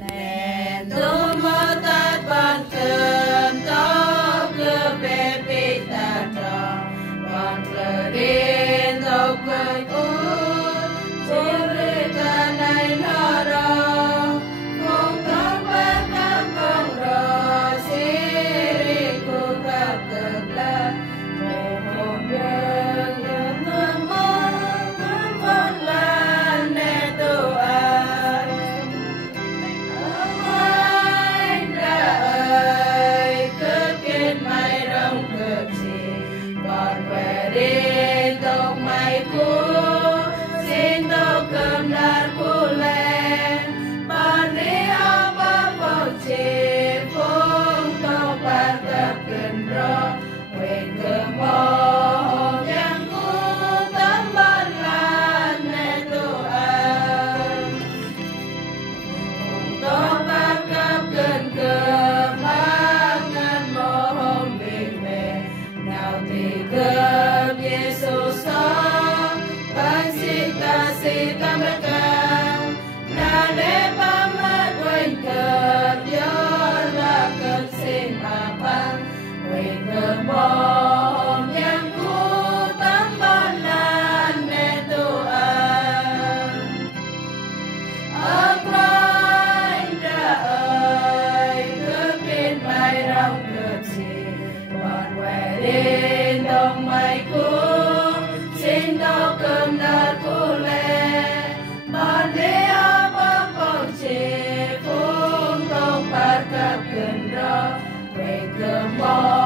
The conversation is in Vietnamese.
Nen tumotat ban kem tau ke pepita tau ban kerin tau keku cerita nai narang kong tampan kampang rosiriku kap keblah mohon yang nampon lan netuan amai dai kepin mai rong kepsi ban werin tong mai ku sin tong kemnar kulen ban ria bapau cipung tong ban kependro wen kemong yang ku tamban lan netuan tong ban kepken kemangan mohon bingme nau tikep Yesus tong ban sita mereka nade pamat wen kep yor bakep sin apang wen kemong yang ku tamban lan netuan Akrai dai kepin mai rong kepsi ban werin tong mai ku sin tau kemnar kule ban ria bapau cipung tong par kep kendro wen kemong